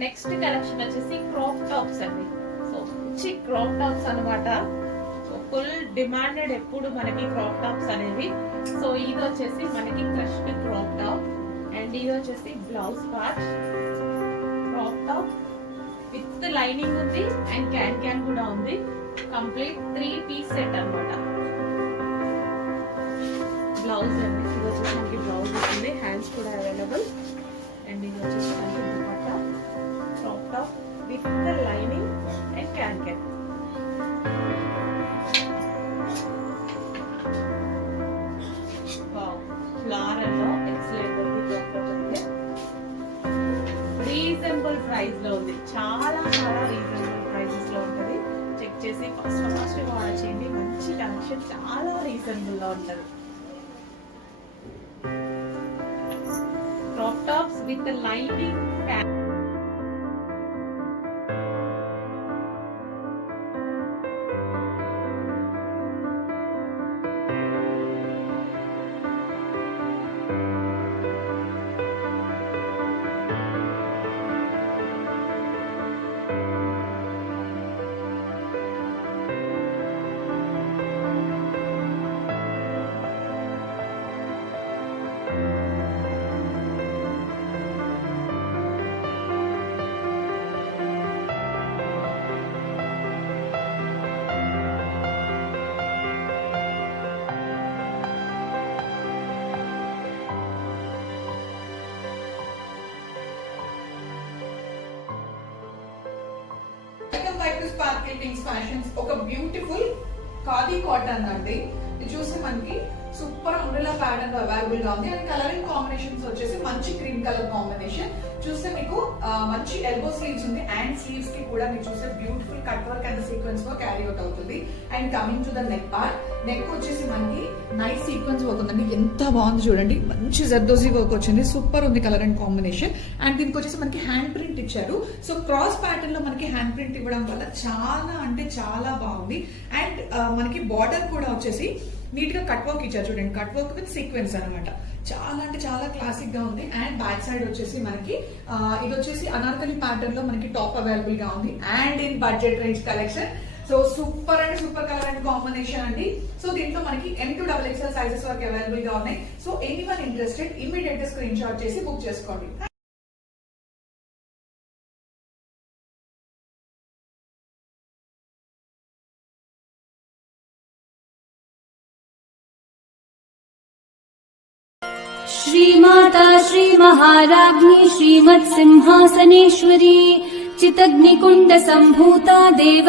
Next collection వచ్చేసి crop tops అండి. So మంచి క్రాప్ టాప్స్ అనమాట. సో ఫుల్ డిమాండెడ్ ఎప్పుడు మనకి క్రాప్ టాప్స్ అనేవి. సో ఇది వచ్చేసి మనకి క్రష్డ్ క్రాప్ టాప్ అండ్ ఇది వచ్చేసి blouse part. Crop top with lining ఉంది అండ్ క్యాన్ కూడా ఉంది. కంప్లీట్ 3 పీస్ సెట్ అనమాట. బ్లౌజ్ అండి, ఇది వచ్చేసి మనకి బ్లౌజ్ వస్తుంది, హ్యాండ్స్ కూడా అవైలబుల్. అండ్ ఇది వచ్చేసి మనకి dupatta, crop top with lining and can floral లో ఎక్సలెంట్ ఉంది. క్రాప్ టాప్ అంటే రీజనబుల్ ప్రైస్ లో ఉంది, చాలా రీజనబుల్ ప్రైసెస్ లో ఉంటది. చెక్ చేసి ఫస్ట్ ఆర్డర్ చేయండి. మంచి కలెక్షన్, చాలా రీజనబుల్ లో ఉంటది. Crop tops with the lining pant. Sparkle Pinks Fashions ఒక బ్యూటిఫుల్ ఖాదీ కాటన్ అండి. ఇది చూస్తే మనకి సూపర్ అంబ్రెల్లా ప్యాటర్న్ అవైలబుల్ గా ఉంది. అండ్ కలరింగ్ కాంబినేషన్స్ వచ్చేసి మంచి క్రీమ్ కలర్ కాంబినేషన్. చూస్తే మీకు మంచి ఎల్బో స్లీవ్స్ ఉంది అండ్ స్లీవ్స్ కి కూడా మీరు చూస్తే beautiful cut work and sequence గా క్యారీ అవుట్ అవుతుంది. And coming to the neck part, neck వచ్చేసి మనకి నైస్ సీక్వెన్స్ వర్క్ ఉందండి. ఎంత బాగుంది చూడండి, మంచి జర్దోజీ వర్క్ వచ్చింది, సూపర్ ఉంది కలర్ అండ్ కాంబినేషన్. అండ్ దీనికి వచ్చేసి మనకి హ్యాండ్ ప్రింట్ ఇచ్చారు. సో క్రాస్ ప్యాటర్న్ లో మనకి హ్యాండ్ ప్రింట్ ఇవ్వడం వల్ల చాలా అంటే చాలా బాగుంది. అండ్ మనకి బార్డర్ కూడా వచ్చేసి నీట్ గా కట్ వర్క్ ఇచ్చారు చూడండి, కట్ వర్క్ విత్ సీక్వెన్స్ అనమాట. చాలా అంటే చాలా క్లాసిక్ గా ఉంది. అండ్ బ్యాక్ సైడ్ వచ్చేసి మనకి ఇది వచ్చేసి అనార్కలి ప్యాటర్న్ లో మనకి టాప్ అవైలబుల్ గా ఉంది. And in budget range collection. So super అంటే సూపర్ కలర్ అండ్ కాంబినేషన్ అండి. సో దీంట్లో మనకి M to XXL సైజెస్ వరకు అవైలబుల్ గా ఉన్నాయి. సో ఎనీవన్ ఇంట్రెస్టెడ్ ఇమీడియట్ గా స్క్రీన్ షాట్ చేసి బుక్ చేసుకోండి. श्रीमाता श्री महाराज्ञी श्रीमत्सिंहासनेश्वरी चितग्निकुण्ड सम्भूता देव